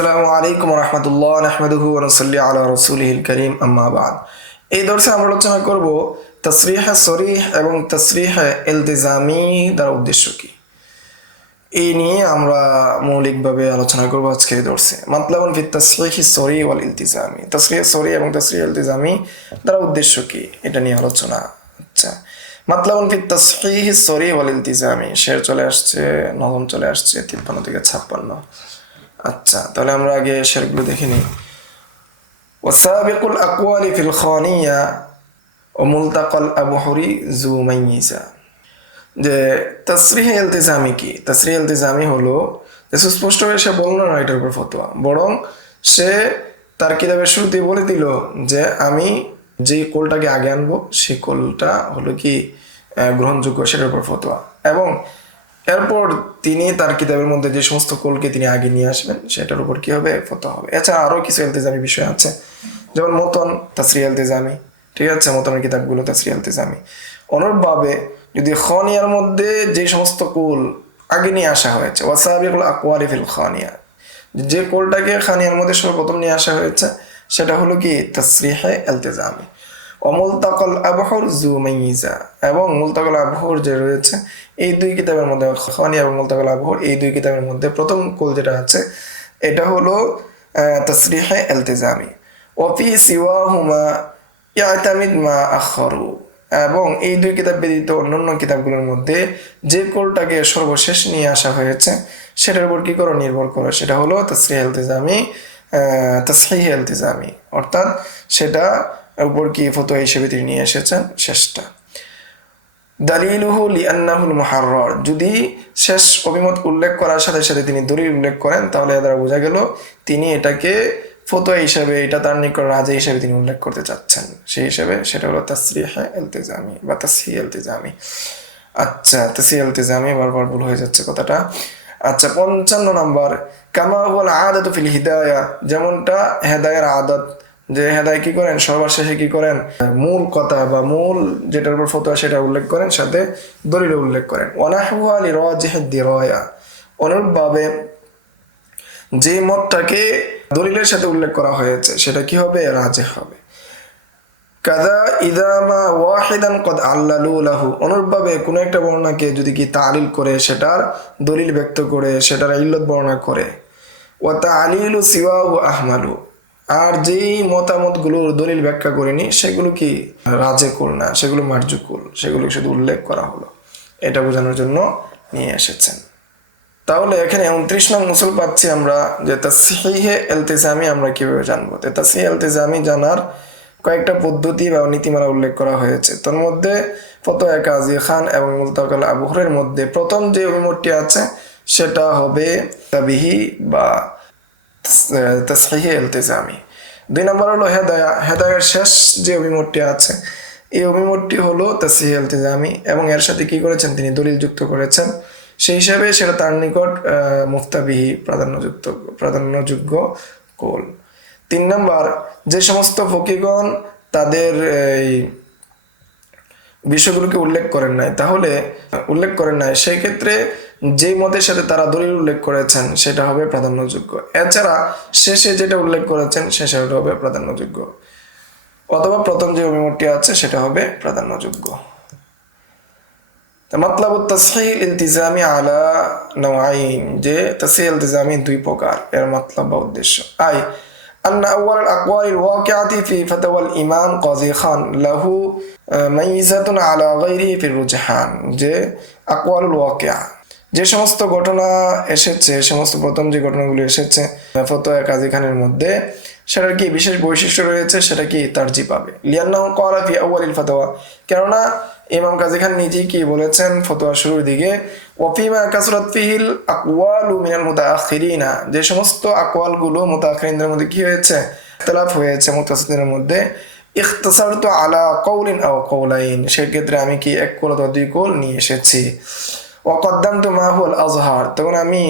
আসসালামু আলাইকুম রহমতুল্লাহ নাহমাদুহু ওয়া নুসাল্লি আলা রাসূলিহিল কারীম আম্মা বাদ। এই দর্শে আমরা আলোচনা করব তাসরিহ সরিহ এবং তাসরিহ ইলতিজামি দ্বারা উদ্দেশ্য কি, এই নিয়ে আমরা মৌলিকভাবে আলোচনা করব আজকে এই দর্শে। মাতলাবুন ফি তাসরিহ সরিহ ওয়াল ইলতিজামি, তাসরিহ সরিহ এবং তাসরিহ ইলতিজামি দ্বারা উদ্দেশ্য কি, এটা নিয়ে আলোচনা। আচ্ছা, মাতলাবুন ফি তাসরিহ সরিহ ওয়াল ইলতিজামি, শের চলে আসছে, নজম চলে আসছে 53 থেকে 56। আচ্ছা, তাহলে আমরা আগে শেরগুলো দেখে নিই। ওয়াসাবিকুল আকওয়ালি ফিল খানিয়া ও মুলতাকাল আবহরি জু মাইয়িজা, যে তাসরিহ ইলতিজামি কি? তাসরিহ ইলতিজামি হলো যে সুস্পষ্টভাবে সে বলল না এটার উপর ফতোয়া, বরং সে তার কিতাবের শুরুতে বলে দিল যে আমি যে কোলটাকে আগে আনবো সেই কোলটা হলো কি গ্রহণযোগ্য, সেটার উপর ফতোয়া। এবং এরপর তিনি তার কিতাবের মধ্যে যে সমস্ত কোলকে তিনি আগে নিয়ে আসবেন সেটার উপর কি হবে, ফতোয়া হবে। এছাড়া আরও কিছু ইলতিজামি বিষয় আছে, যেমন মতন তাসরিহ ইলতিজামি, ঠিক আছে, মতনের কিতাবগুলো তাসরিহ ইলতিজামি। অনুরূপভাবে যদি খানিয়ার মধ্যে যে সমস্ত কোল আগে নিয়ে আসা হয়েছে, ওয়াসাবিকুল আকওয়ালি ফিল খানিয়া, যে কোলটাকে খানিয়ার মধ্যে সর্বপ্রথম নিয়ে আসা হয়েছে সেটা হলো কি তাসরিহ ইলতিজামি। অমুলতাকল আবহর জু মাইয়িজা, এবং মুলতাকল আবহর যে রয়েছে এই দুই কিতাবের মধ্যে, খানি এবং মুলতাকল আবহর এই দুই কিতাবের মধ্যে প্রথম কুল যেটা আছে এটা হলো তাসরিহ ইলতিজামি। ওয়াফি সিওয়াহুমা ইয়াতামিদ মা আখরু, এবং এই দুই কিতাব ব্যতীত অন্যান্য কিতাবগুলোর মধ্যে যে কোলটাকে সর্বশেষ নিয়ে আসা হয়েছে সেটার উপর কি করে নির্ভর করে, সেটা হলো তাসরিহ ইলতিজামি, তাসহিহ ইলতিজামি, অর্থাৎ সেটা উপর কি ফতোয়া হিসেবে তিনি নিয়ে এসেছেন শেষটা। দালিলুহু লিআন্নাহুল মুহাররার, যদি শেষ অভিমত উল্লেখ করার সাথে সাথে তিনি দলিল উল্লেখ করেন তাহলে এর দ্বারা বোঝা গেল তিনি এটাকে ফতোয়া হিসেবে, এটা তার নিকট রাজা হিসেবে তিনি উল্লেখ করতে চাচ্ছেন, সেই হিসেবে সেটা হলো তাসরিহ ইলতিজামি বা তাসহিহ ইলতিজামি। আচ্ছা, তাসহিহ ইলতিজামি, বারবার ভুল হয়ে যাচ্ছে কথাটা। আচ্ছা, 55 নম্বর, কামা ওয়াল আদাতু ফিল হিদায়া, যেমনটা হেদায়ের আদত, যে হেদায় কি করেন সর্বশেষে কি করেন মূল কথা বা মূল যেটার উপর ফতোয়া সেটা উল্লেখ করেন, সাথে দলিল উল্লেখ করেন। ওয়ানাহুয়া লিরাজিহিদ দিরায়া, অনুরূপভাবে যে মতটাকে দলিলের সাথে উল্লেখ করা হয়েছে সেটা কি হবে, রাজিহ হবে। কাযা ইযা মা ওয়াহিদান কদ আল্লালু লাহু, অনুরূপভাবে কোনো একটা বর্ণনাকে যদি কি তালিল করে, সেটার দলিল ব্যক্ত করে, সেটার ইল্লত বর্ণনা করে। ওয়া তালিলু সিওয়াহু আহমালু, আর যেই মতামতগুলোর দলিল ব্যাখ্যা করেনি সেগুলো কি রাজেকুল না, সেগুলো মার্জুকুল, সেগুলো শুধু উল্লেখ করা হলো, এটা বোঝানোর জন্য নিয়ে এসেছেন। তাহলে এখানে 29 নং মূল পাচ্ছি আমরা যে তাসহিহ ইলতিজামি আমরা কিভাবে জানবো। তাসহিহ ইলতিজামি জানার কয়েকটা পদ্ধতি বা নীতিমালা উল্লেখ করা হয়েছে। তার মধ্যে ফতোয়া কাজী খান এবং মুলতাকাল আবহরের মধ্যে প্রথম যে অভিমতটি আছে সেটা হবে তাবিহি বা তাসহিহ ইলতিজামি। 2 নম্বর হলো হেদায়া, হেদায়ের শেষ যে অভিমতটি আছে এই অভিমতটি হলো তাসহিহ ইলতিজামি, এবং এর সাথে কি করেছেন তিনি দলিল যুক্ত করেছেন, সেই হিসাবে সেটা তার নিকট মুফতাবিহি প্রাধান্যযোগ্য কোল। 3 নম্বর, যে সমস্ত ফকিগণ তাদের এই বিষয়গুলোকে উল্লেখ করেন নাই, সেই ক্ষেত্রে যেই মতের সাথে তারা দলিল উল্লেখ করেছেন সেটা হবে প্রাধান্যযোগ্য। এছাড়া শেষে যেটা উল্লেখ করেছেন সেটা হবে প্রাধান্যযোগ্য, অথবা প্রথম যে অভিমতটি আছে সেটা হবে প্রাধান্যযোগ্য। মাতলাবুত তাসহিহ ইলতিজামি আলা নওয়াইন, যে তাসহিহ ইলতিজামি দুই প্রকার, এর মাতলাব বা উদ্দেশ্য। আই أن أول الأقوال الواقعة في فتوى الإمام قاضي خان له ميزة على غيره في الرجحان، যে আকওয়ালুল ওয়াকিয়া, যে সমস্ত ঘটনা এসেছে, সমস্ত প্রথম যে ঘটনাগুলো এসেছে ফতোয়া কাজী খানের মধ্যে সেটার কি বিশেষ বৈশিষ্ট্য রয়েছে, সেটা কি তারজি পাবে। লিআন্নাহু ক্বালা ফি আউয়ালিল ফাতওয়া, কেননা ইমাম কাজী খান নিজেই কি বলেছেন ফতোয়া শুরুর দিকে, ওয়াফিমা কাসরাত ফিহিল আকওয়ালু মিনাল মুতাআখিরিনা, যে সমস্ত আকওয়ালগুলো মুতাআখিরিনদের মধ্যে কি হয়েছে, ইখতিলাফ হয়েছে মুতাসাদ্দিদের মধ্যে, ইখতাসারতু আলা কওলিন আও কওলাইন, সেক্ষেত্রে আমি কি এক কোল অথবা দুই কোল নিয়ে এসেছি। ওয়াকদ্দামতু মা হুয়াল আযহার, তখন আমি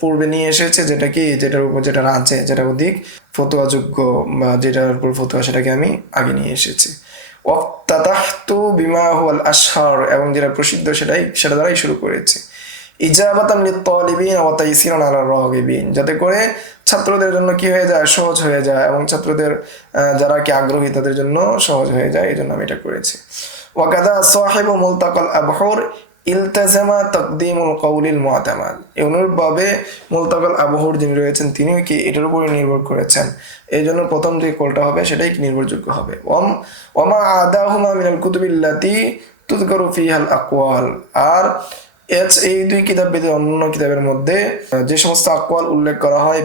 পূর্বে নিয়ে এসেছি যেটা কি, যেটার উপর যেটা রাজে, যেটা অধিক ফতোয়াযোগ্য বা যেটার উপর ফতোয়া সেটাকে আমি আগে নিয়ে এসেছি। ওয়াফতাতাহতু বিমা হুয়াল আশহার, এবং যেটা প্রসিদ্ধ সেটা দ্বারাই শুরু করেছি। ইজাবাতান লিত-তালিবিন ওয়া তাইসিরান আলা রাগিবিন, যাতে করে ছাত্রদের জন্য কি হয়ে যায়, সহজ হয়ে যায়, এবং ছাত্রদের যারা কি আগ্রহী তাদের জন্য সহজ হয়ে যায়, এই জন্য আমি এটা করেছি। ওয়া কাযা সাহিবু মুলতাকাল আবহুর ইলতাজামা তাকদিমুল কওলিল মুতামাদ, অনুরূপভাবে মুলতাকাল আবহুর যিনি রয়েছেন তিনিও কি এটার উপরে নির্ভর করেছেন, এই জন্য প্রথম যে কলটা হবে সেটাই কি নির্ভরযোগ্য হবে। ওয়ামা আদাহুমা মিনাল কুতুবিল্লাতি তুযকারু ফিহাল আকওয়াল, আর এই দুই কিতাব ব্যতীত অন্য কিতাবের মধ্যে যে সমস্ত আকওয়াল উল্লেখ করা হয়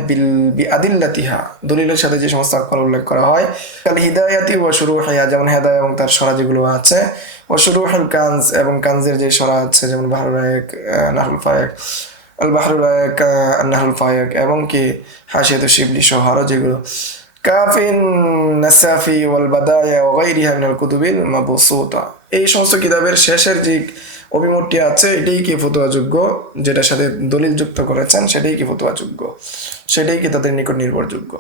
বিআদিল্লাতিহা, দলিলের সাথে যে সমস্ত আকওয়াল উল্লেখ করা হয়, কাল হিদায়াতি ওয়া শুরুহিয়া, যেমন হেদায়া এবং তার সরা যেগুলো আছে, ওয়া শুরুহুল কানজ, এবং কানজের যে সরা আছে, যেমন বাহরুল রায়ক, নাহরুল ফায়াক, আল বাহরুল রায়ক, নাহরুল ফায়াক, এবং কি হাশিয়াতুশ শিবলি সহ আরো যেগুলো, কাফিন নাসাফি ওয়াল বাদায়া ওয়া গায়রিহা মিনাল কুতুবিল মাবসুতা, এই সমস্ত কিতাবের শেষের যে অভিমতটি আছে এটাই কি ফতোয়াযোগ্য, যেটার সাথে দলিল যুক্ত করেছেন সেটাই কি ফতোয়াযোগ্য, সেটাই কি তাদের নিকট নির্ভরযোগ্য।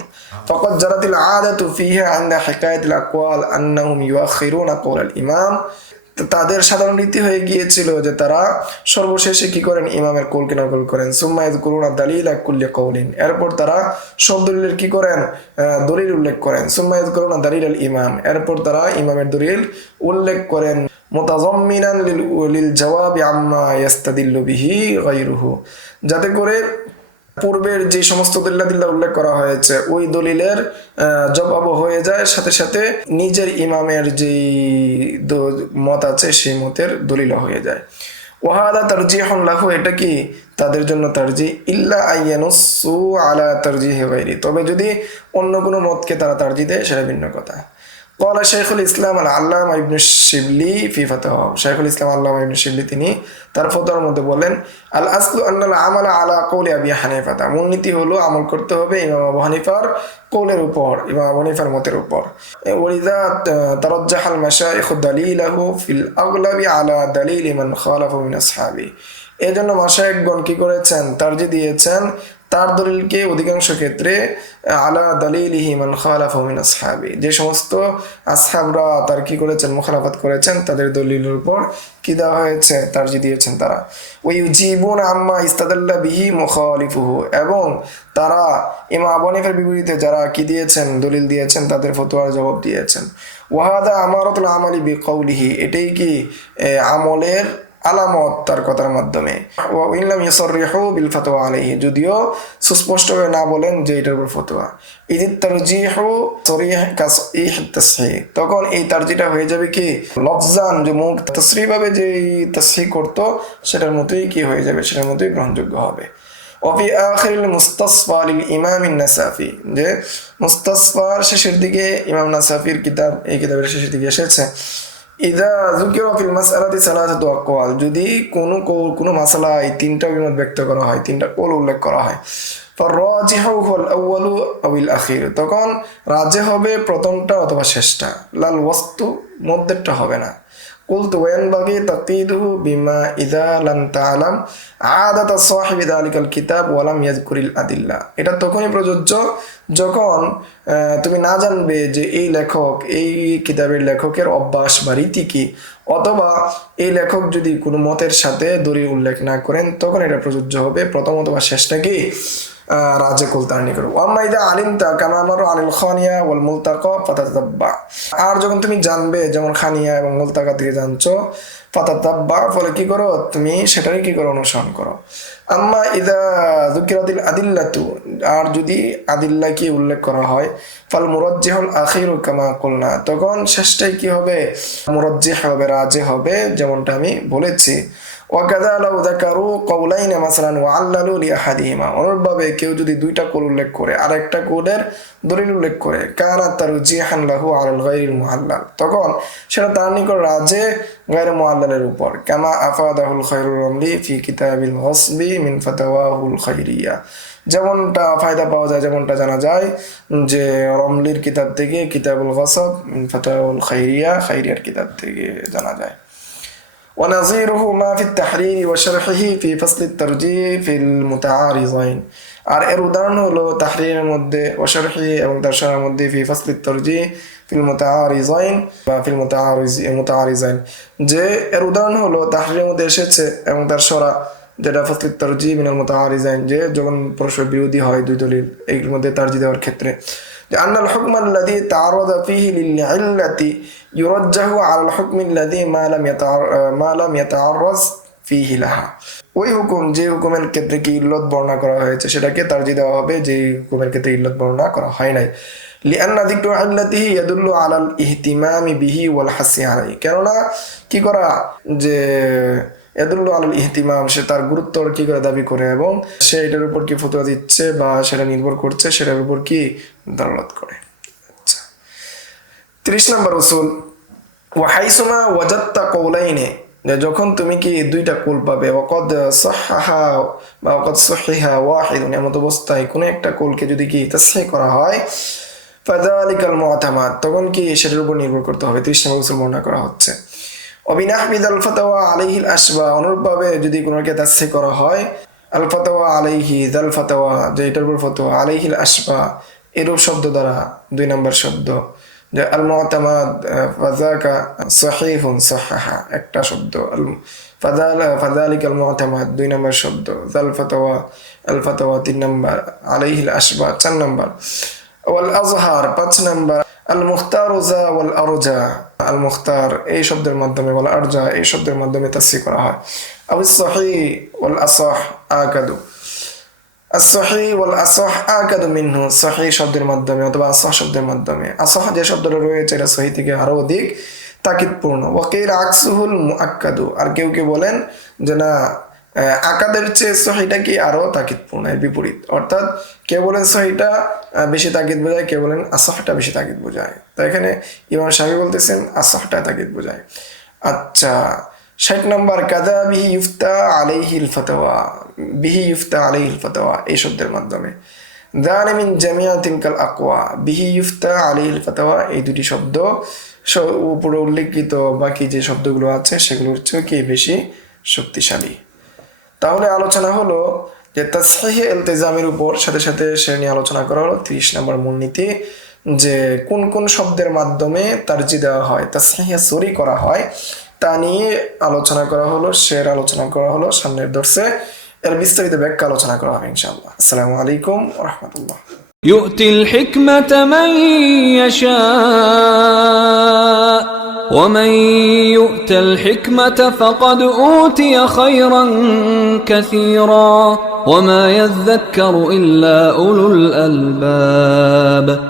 ফাকাদ জারাতিল আদাতু ফিহা আনদা হিকায়াতিল আকওয়াল আন্নাহুম ইউআখিরুনা কওলাল ইমাম, তাদের সাধারণ রীতি হয়ে গিয়েছিল যে তারা সর্বশেষে কি করেন, ইমামের কওলকে নকল করেন। সুম্মা ইয়াযকুরুনা দালিলা কুল্লি কওলিন, এরপর তারা সব দলিলের কি করেন, দলিল উল্লেখ করেন। সুম্মা ইয়াযকুরুনা দালিলাল ইমাম, এরপর তারা ইমামের দলিল উল্লেখ করেন। মুতাযাম্মিনান লিল জাওয়াবি আম্মা ইয়াস্তাদিল্লু বিহি গায়রুহু, যাতে করে পূর্বের যে সমস্ত দলিলাদিল্লা উল্লেখ করা হয়েছে ওই দলিলের জবাব হয়ে যায়, সাথে সাথে নিজের ইমামের যেই মত আছে সেই মতের দলিল হয়ে যায়। ওয়াহাদা তারজিহুন লাহু, এটা কি তাদের জন্য তারজি, ইল্লা আইয়ানুসু আলা তারজিহি গায়রি, তবে যদি অন্য কোনো মতকে তারা তারজি দেয় সেটা ভিন্ন কথা। قال شيخ الإسلام العلامة ابن الشبلي في فتوى, শাইখুল ইসলাম আল্লামা ইবনে শিবলি তিনি তার ফতোয়ার মধ্যে বলেন, আল আসলু আন্নাল আমালা আলা কওলি আবি হানিফা, মূলনীতি হলো আমল করতে হবে ইমাম আবু হানিফার কওলের উপর, ইমাম আবু হানিফার মতের উপর। ওয়ালিযা তারাজ্জাহাল মাশায়েখ দালিলাহু ফিল আগলাবি আলা দালিল মান খালাফা মিন আসহাবি, এজন্য মাশায়েখগণ কি করেছেন, তারজি দিয়েছেন তার দলিলকে অধিকাংশ ক্ষেত্রে আলা দালিলিহি মান খালাফা মিন আসহাবি, যে সমস্ত আসহাবরা তার কি করেছেন, মুখালাফাত করেছেন, তাদের দলিলের উপর কি দেওয়া হয়েছে, তারজি দিয়েছেন তারা। ওয়াইজিবুন আম্মা ইস্তাদাল্লা বিহি মুখালিফুহু, এবং তারা ইমাম আবু হানিফার বিপরীতে যারা কি দিয়েছেন, দলিল দিয়েছেন, তাদের ফতোয়ার জবাব দিয়েছেন। ওয়াহাদা আমারাতুল আমালি বিকাউলিহি, এটাই কি আমলের আলামত তার কথার মাধ্যমে। ওয়া ইনলাম ইয়াসরিহু বিল ফাতওয়া আলাইহি, যদিও সুস্পষ্টভাবে না বলেন যে এটার উপর ফতোয়া। ইদিত তারজিহু সরিহ কাসঈহ তাসহিহ, তখন এই তারজিটা হয়ে যাবে কি লফজান, যে মুখ তাসরিহ ভাবে যে তাসহিহ করতো সেটার মতোই কি হয়ে যাবে, সেটার মতোই গ্রহণযোগ্য হবে। ওফি আখিরিল মুস্তাসফা লিল ইমাম নাসাফি, যে মুস্তাসফার শেষের দিকে ইমাম নাসাফির কিতাব, এই কিতাবের শেষের দিকে এসেছে, ইদা যুকিরা ফিল মাসআলাতি সালাসাতু আকওয়াল, যদি কোনো মাসালায় তিনটা অভিমত ব্যক্ত করা হয়, তিনটা কওল উল্লেখ করা হয়, ফাররাজিহু হুয়াল আউয়ালু আউল আখির, তখন রাজে হবে প্রথমটা অথবা শেষটা, লাল ওয়াসতু, মধ্যেরটা হবে না। কুলতু ওয়ানবাগি তাকঈদুহু বিমা ইযা লাম তা'লাম আদাত সাহিবি যালিকাল কিতাব ওয়া লাম ইয়াযকুরিল আদিল্লা, এটা তখনই প্রযোজ্য যখন তুমি না জানবে যে এই লেখক, এই কিতাবের লেখকের অভ্যাস বা রীতি কি, অথবা এই লেখক যদি কোনো মতের সাথে দলিল উল্লেখ না করেন, তখন এটা প্রযোজ্য হবে প্রথম অথবা শেষটা কি রাজে কুল তার নিকট। ওয়াম্মা ইযা আলিমতা কামা আমারু আনিল খানিয়া ওয়াল মুলতাকা ফাতাতাব্বা, আর যখন তুমি জানবে, যেমন খানিয়া এবং মুলতাকা থেকে জানছো, ফাতাতাব্বা, ফলে কি করো, তুমি সেটাই কি করো, অনুসরণ করো। আম্মা ইযা যুকিরাতিল আদিল্লাতু, আর যদি আদিল্লা কি উল্লেখ করা হয়, ফাল মুরাজ্জিহুল আখিরু কামা কুলনা, তখন শেষটাই কি হবে, মুরাজ্জিহ হবে, রাজে হবে, যেমনটা আমি বলেছি। ওয়াকাযা লাউ যাকারু কওলাইন মাসালান ওয়া আল্লালু লিআহাদিহিমা, অনুরূপভাবে কেউ যদি দুইটা কওল উল্লেখ করে আর একটা কওলের দলিল উল্লেখ করে, কানা তারজিহান লাহু আলাল গায়রিল মুআল্লাল, তখন সেটা তার নিকট রাজে গায়রে মুআল্লালের উপর। কামা আফাদাহুল খায়রুর রামলি ফি কিতাবিল গসবি মিন ফাতাওয়াহুল খায়রিয়া, যেমনটা ফায়দা পাওয়া যায়, যেমনটা জানা যায় যে রমলির কিতাব থেকে, কিতাবুল গসব মিন ফাতাওয়াহুল খায়রিয়া, খায়রিয়ার কিতাব থেকে জানা যায়। ونظيره ما في التحرير وشرحه في فصل الترجيح في المتعارضين, আর এর উদাহরণ হলো তাহরিরের মধ্যে, ওয়াশরহি এবং তার শরহের মধ্যে, ফি ফাসল তারজিহ ফিল মুতাআরিজাইন বা ফিল মুতাআরিজাইন, যে এর উদাহরণ হলো তাহরিরের মধ্যে এসেছে এবং তার শরহ যেটা ফাসলিত তারজি মিনাল মুতাআরিজাইন, যে যখন পরস্পর বিরোধী হয় দুই দলিল, এর মধ্যে তারজি দেওয়ার ক্ষেত্রে যে আন্নাল হুকমান আল্লাযী তাআরাদা ফীহি লিল ইল্লাতি ইউরাজ্জাহু আলাল হুকমি আল্লাযী মা লাম ইয়াতাআররাজ ফীহি লাহা। ওই হুকুম, যে হুকুমের ক্ষেত্রে কি ইল্লত বর্ণনা করা হয়েছে সেটাকে তারজি দেওয়া হবে যে হুকুমের ক্ষেত্রে ইল্লত বর্ণনা করা হয় নাই। লিআন্না যিকরু ইল্লাতিহি ইয়াদুল্লু আলাল ইহতিমামি বিহি ওয়াল হাসি আলাইহি, কেননা কি করা যে ইয়াদুল্লু আলাল ইহতিমাম, সে তার গুরুত্ব কি করে দাবি করে এবং সে এটার উপর কি ফতোয়া দিচ্ছে বা সেটা নির্ভর করছে সেটার উপর কি দালালত করে। আচ্ছা, 30 নম্বর উসুল, ওয়াহাইসুমা ওয়াজাদতা কওলাইনে, যখন তুমি কি দুইটা কুল পাবে, ওয়াকাদ সাহহা বা ওয়াকাদ সহিহা ওয়াহিদুন, এমন অবস্থায় কোনো একটা কুলকে যদি কি তাসহিহ করা হয়, ফাযালিকাল মুতামাদ, তখন কি সেটার উপর নির্ভর করতে হবে। 30 নম্বর উসুল বর্ণনা করা হচ্ছে। অবিনাহমি আল ফাতাওয়া আলাইহিল আশবা, অনুরূপভাবে যদি কোনোকে তাসহিহ করা হয়, আল ফাতাওয়া আলাইহি জাল ফাতাওয়া, যে এটার উপর ফতোয়া, আলাইহিল আশবা এরূপ শব্দ দ্বারা 2 নম্বর শব্দ, যে আল মুতামাদ ফাযাকা সহিহুন সাহাহা একটা শব্দ, ফাযালিকাল মুতামাদ 2 নম্বর শব্দ, জাল ফাতাওয়া আল ফাতাওয়া 3 নম্বর, আলাইহিল আশবা 4 নম্বর, ওয়াল আজহার 5 নম্বর, আল মুখতারুজা ওয়াল আরজা, আল মুখতার এই শব্দের মাধ্যমে, ওয়াল আরজা এই শব্দের মাধ্যমে তাসহিহ করা হয়। আবিস সহিহ ওয়াল আসাহ আকাদু, as-sahih ওয়াল আসাহ আকাদু মিনহু, সহিহ শব্দের মাধ্যমে অথবা আসাহ শব্দের মাধ্যমে। আসাহ যে শব্দটা রয়েছে এটা সহিহ থেকে আরো অধিক তাকিদপূর্ণ। ওয়াকিল আকসুহুল মুআক্কাদু, আর কেউ কেউ বলেন যে না, আকাদের চেয়ে সহিটা কি আরো তাকিদপূর্ণ, এর বিপরীত, অর্থাৎ কেউ বলেন সহিটা বেশি তাকিদ বোঝায়, কেউ বলেন আসাহটা বেশি তাকিদ বোঝায়। তো এখানে ইমাম শাফি বলতেছেন আসাহটা তাকিদ বোঝায়। আচ্ছা, 60 নম্বর, কাযা বিহি ইফতা আলাইহিল ফাতাওয়া, বিহি ইফতা আলাইহিল ফাতাওয়া এই শব্দের মাধ্যমে। দান মিন জামিআ তিলকাল আকওয়া, বিহি ইফতা আলাইহিল ফাতাওয়া এই দুটি শব্দ উপরে উল্লেখিত বাকি যে শব্দগুলো আছে সেগুলোর চেয়ে কি বেশি শক্তিশালী। তাহলে আলোচনা হলো যে তাসহিহ ইলতিজামের উপর, সাথে সাথে সে নিয়ে আলোচনা করা হলো 30 নম্বর মূলনীতি, যে কোন কোন শব্দের মাধ্যমে তারজি দেওয়া হয়, তাসহিহ সরি করা হয়, তা নিয়ে আলোচনা করা হলো, আলোচনা করা হলো সামনের দর্সে, এর বিস্তারিত ব্যাখ্যা আলোচনা করা হবে ইনশাআল্লাহ। আসসালামু আলাইকুম ওয়া রাহমাতুল্লাহ। يؤتي الحكمة من يشاء ومن يؤت الحكمة فقد أوتي خيرا كثيرا وما يذكر إلا أولو الألباب